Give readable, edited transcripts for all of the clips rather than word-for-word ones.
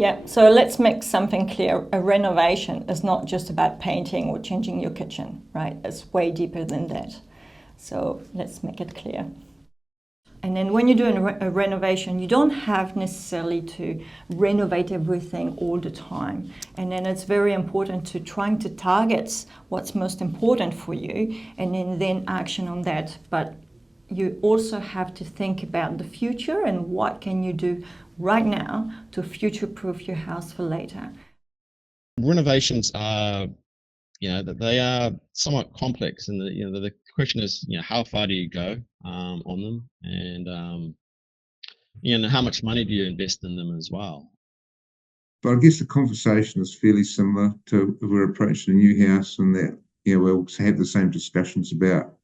Yeah, so let's make something clear. A renovation is not just about painting or changing your kitchen, right? It's way deeper than that. So let's make it clear. And then when you're doing a renovation, you don't have necessarily to renovate everything all the time. And then it's very important to trying to target what's most important for you and then action on that. But you also have to think about the future and what can you do right now to future-proof your house for later. Renovations are, they are somewhat complex, and the question is, how far do you go on them, and how much money do you invest in them as well? But I guess the conversation is fairly similar to if we're approaching a new house, and that we'll have the same discussions about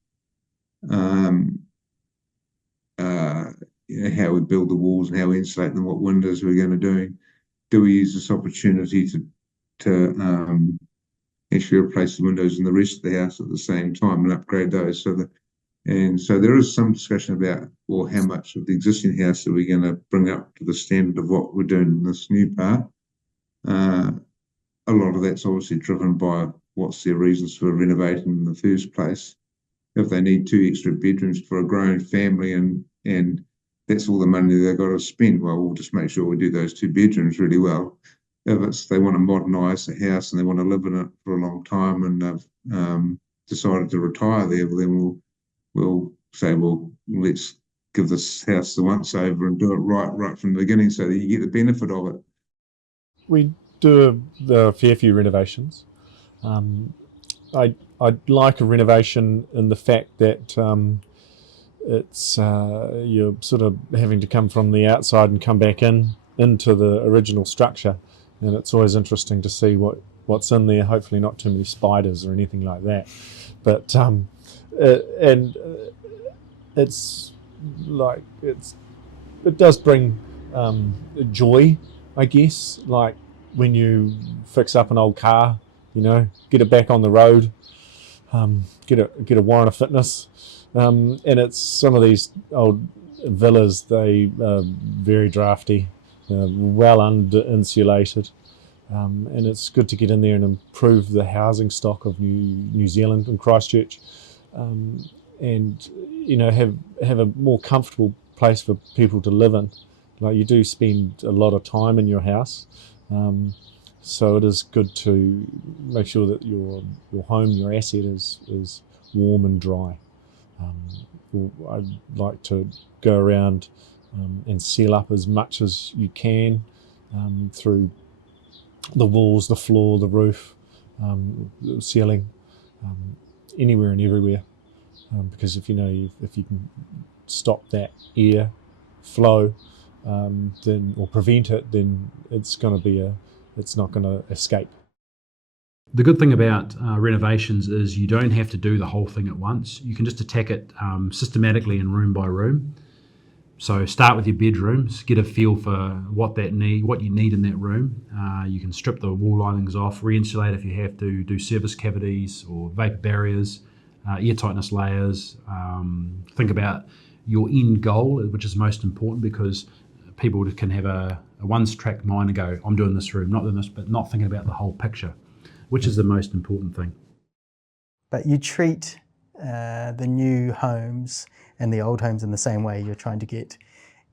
how we build the walls and how we insulate them, what windows we're going to do. Do we use this opportunity to actually replace the windows in the rest of the house at the same time and upgrade those? So there is some discussion about, well, how much of the existing house are we going to bring up to the standard of what we're doing in this new part? A lot of that's obviously driven by what's their reasons for renovating in the first place. If they need 2 extra bedrooms for a growing family and that's all the money they've got to spend, well, we'll just make sure we do those 2 bedrooms really well. If they want to modernise the house and they want to live in it for a long time and they've decided to retire there, then we'll say, well, let's give this house the once over and do it right from the beginning so that you get the benefit of it. We do a fair few renovations. I'd like a renovation in the fact that it's you're sort of having to come from the outside and come back into the original structure, and it's always interesting to see what's in there. Hopefully not too many spiders or anything like that, but it does bring joy, I guess, like when you fix up an old car, get it back on the road, get a warrant of fitness, and it's some of these old villas, they are very drafty, well under insulated, and it's good to get in there and improve the housing stock of New Zealand and Christchurch, and have a more comfortable place for people to live in. Like, you do spend a lot of time in your house, so it is good to make sure that your home, your asset is warm and dry. I'd like to go around and seal up as much as you can through the walls, the floor, the roof, the ceiling, anywhere and everywhere, because if you can stop that air flow, then, or prevent it, then it's not going to escape. The good thing about renovations is you don't have to do the whole thing at once. You can just attack it systematically and room by room. So start with your bedrooms, get a feel for what you need in that room. You can strip the wall linings off, re-insulate if you have to, do service cavities or vapor barriers, air tightness layers. Think about your end goal, which is most important, because people can have a one-track mind and go, I'm doing this room, not doing this, but not thinking about the whole picture, which is the most important thing. But you treat the new homes and the old homes in the same way. You're trying to get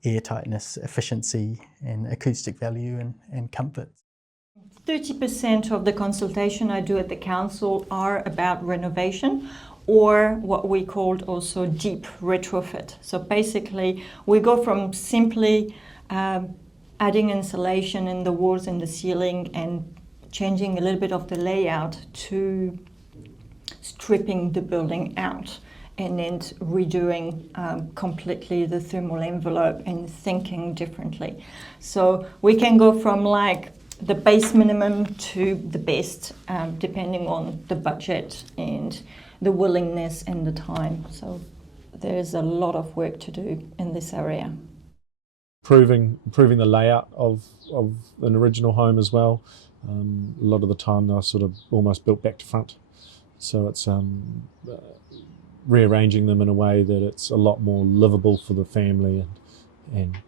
air tightness, efficiency and acoustic value and comfort. 30% of the consultation I do at the council are about renovation, or what we called also deep retrofit. So basically we go from simply adding insulation in the walls and the ceiling and changing a little bit of the layout to stripping the building out and then redoing completely the thermal envelope and thinking differently. So we can go from like the base minimum to the best, depending on the budget and the willingness and the time. So there's a lot of work to do in this area. Improving the layout of an original home as well. A lot of the time they're sort of almost built back to front. So it's rearranging them in a way that it's a lot more livable for the family and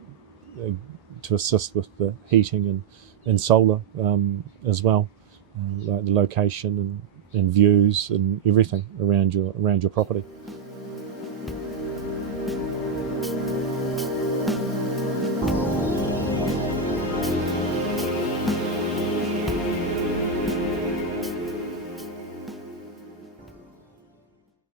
to assist with the heating and solar as well, like the location and views and everything around your property.